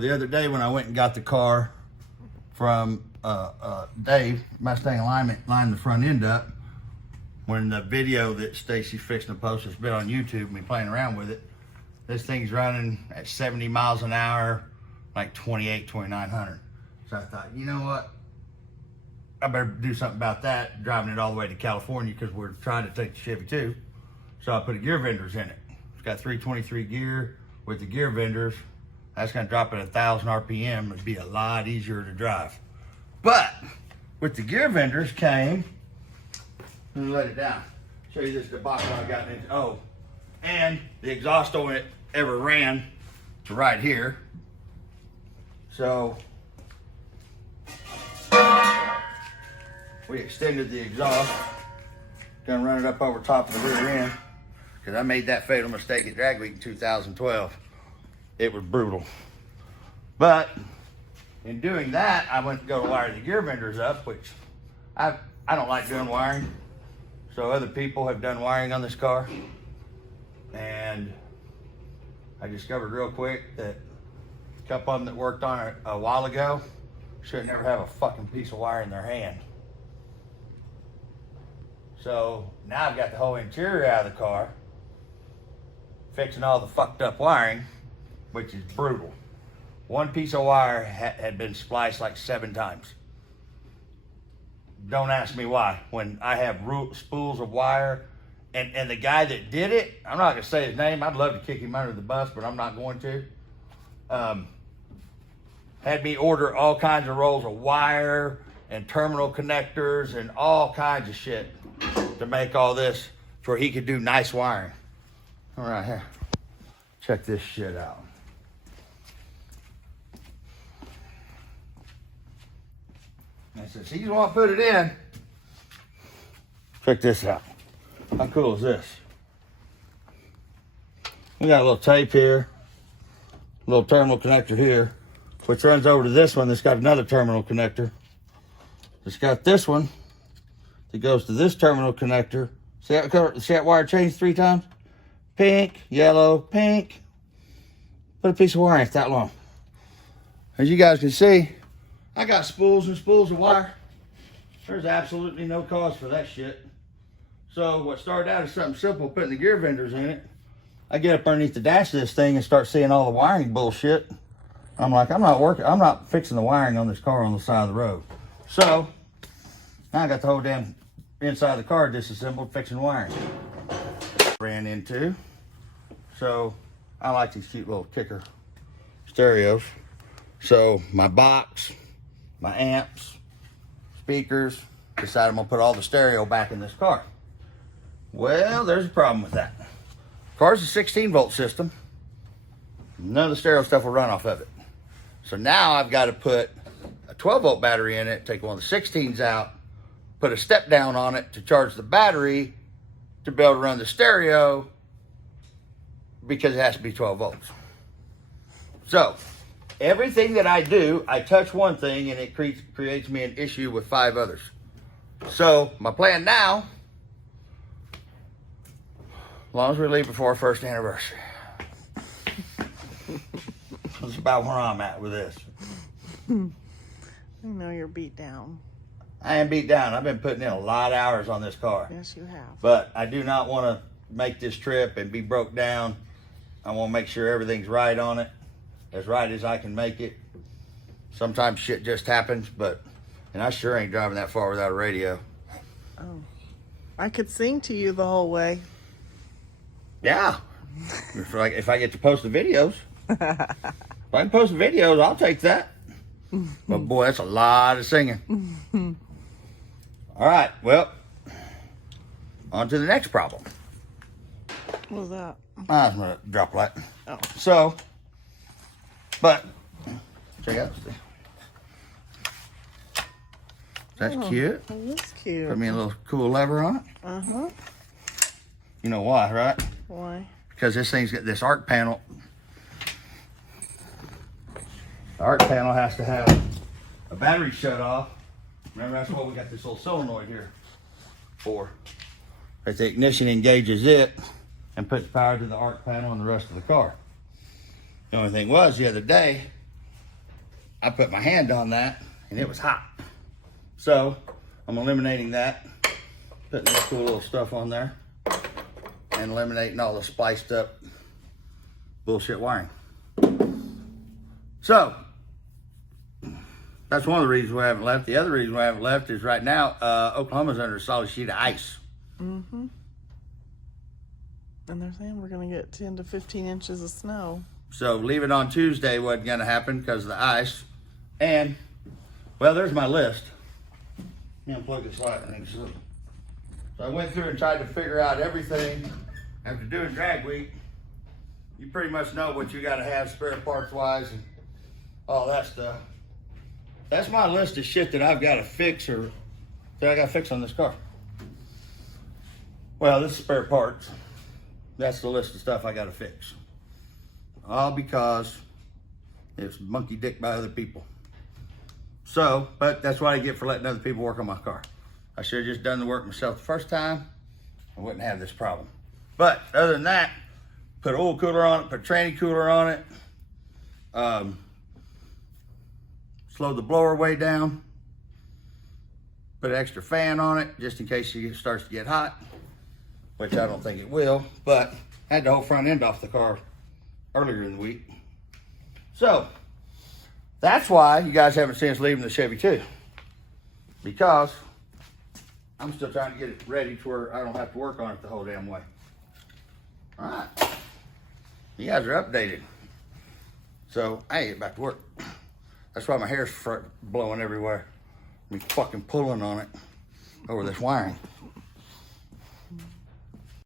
The other day when I went and got the car from Dave, Mustang Alignment, lined the front end up, when the video that Stacy's fixing to post has been on YouTube, me playing around with it, this thing's running at 70 miles an hour, like 2900. So I thought, you know what? I better do something about that, driving it all the way to California because we're trying to take the Chevy too. So I put a gear vendors in it. It's got 323 gear with the gear vendors. That's gonna drop at 1,000 RPM. It'd be a lot easier to drive. But with the gear vendors came, let me let it down. Show you this debacle I got into. Oh, and the exhaust on it ever ran to right here. So we extended the exhaust. Gonna run it up over top of the rear end because I made that fatal mistake at Drag Week in 2012. It was brutal. But in doing that, I went to go wire the gear vendors up, which I don't like doing wiring. So other people have done wiring on this car. And I discovered real quick that a couple of them that worked on it a while ago should never have a fucking piece of wire in their hand. So now I've got the whole interior out of the car, fixing all the fucked up wiring, which is brutal. One piece of wire had been spliced like 7 times. Don't ask me why. When I have spools of wire, and the guy that did it, I'm not gonna say his name. I'd love to kick him under the bus, but I'm not going to. Had me order all kinds of rolls of wire and terminal connectors and all kinds of shit to make all this so he could do nice wiring. All right, here. Check this shit out. And since he's the one put it in, check this out. How cool is this? We got a little tape here, a little terminal connector here, which runs over to this one that's got another terminal connector. It's got this one that goes to this terminal connector. See that wire changed 3 times? Pink, yellow, pink. Put a piece of wire in it that long. As you guys can see, I got spools and spools of wire. There's absolutely no cause for that shit. So what started out as something simple, putting the gear vendors in it, I get up underneath the dash of this thing and start seeing all the wiring bullshit. I'm like, I'm not fixing the wiring on this car on the side of the road. So now I got the whole damn inside of the car disassembled, fixing wiring. Ran into. So I like these cute little kicker stereos. So my box, my amps, speakers, decided I'm gonna put all the stereo back in this car. Well, there's a problem with that. Car's a 16 volt system. None of the stereo stuff will run off of it. So now I've got to put a 12 volt battery in it, take one of the 16s out, put a step down on it to charge the battery to be able to run the stereo because it has to be 12 volts. So everything that I do, I touch one thing and it creates me an issue with 5 others. So my plan now, as long as we leave before our first anniversary, that's about where I'm at with this. I know you're beat down. I am beat down. I've been putting in a lot of hours on this car. Yes, you have. But I do not want to make this trip and be broke down. I want to make sure everything's right on it, as right as I can make it. Sometimes shit just happens, and I sure ain't driving that far without a radio. Oh, I could sing to you the whole way. Yeah. If I get to post the videos. If I can post the videos, I'll take that. But boy, that's a lot of singing. All right, well, on to the next problem. What was that? I'm gonna drop light. Oh. So, but check out this thing. That's cute. That is cute. Put me a little cool lever on it. Uh-huh. You know why, right? Why? Because this thing's got this arc panel. The arc panel has to have a battery shut off. Remember, that's why we got this little solenoid here for. That the ignition engages it and puts power to the arc panel and the rest of the car. The only thing was, the other day, I put my hand on that and it was hot. So I'm eliminating that, putting this cool little stuff on there, and eliminating all the spliced up bullshit wiring. So that's one of the reasons we haven't left. The other reason we haven't left is right now, Oklahoma's under a solid sheet of ice. Mm-hmm. And they're saying we're going to get 10 to 15 inches of snow. So leaving on Tuesday wasn't going to happen because of the ice. And, well, there's my list. Let me unplug this light. So I went through and tried to figure out everything. After doing drag week, you pretty much know what you got to have spare parts wise and all that stuff. That's my list of shit that I've got to fix or that I got to fix on this car. Well, this is spare parts. That's the list of stuff I got to fix. All because it's monkey dick by other people. So, but that's what I get for letting other people work on my car. I should have just done the work myself the first time. I wouldn't have this problem. But other than that, put an oil cooler on it, put a tranny cooler on it. Slow the blower way down. Put an extra fan on it just in case it starts to get hot, which I don't think it will. But I had the whole front end off the car earlier in the week. So that's why you guys haven't seen us leaving the Chevy 2. Because I'm still trying to get it ready to where I don't have to work on it the whole damn way. All right. You guys are updated. So I ain't get back to work. That's why my hair's blowing everywhere. Me fucking pulling on it over this wiring.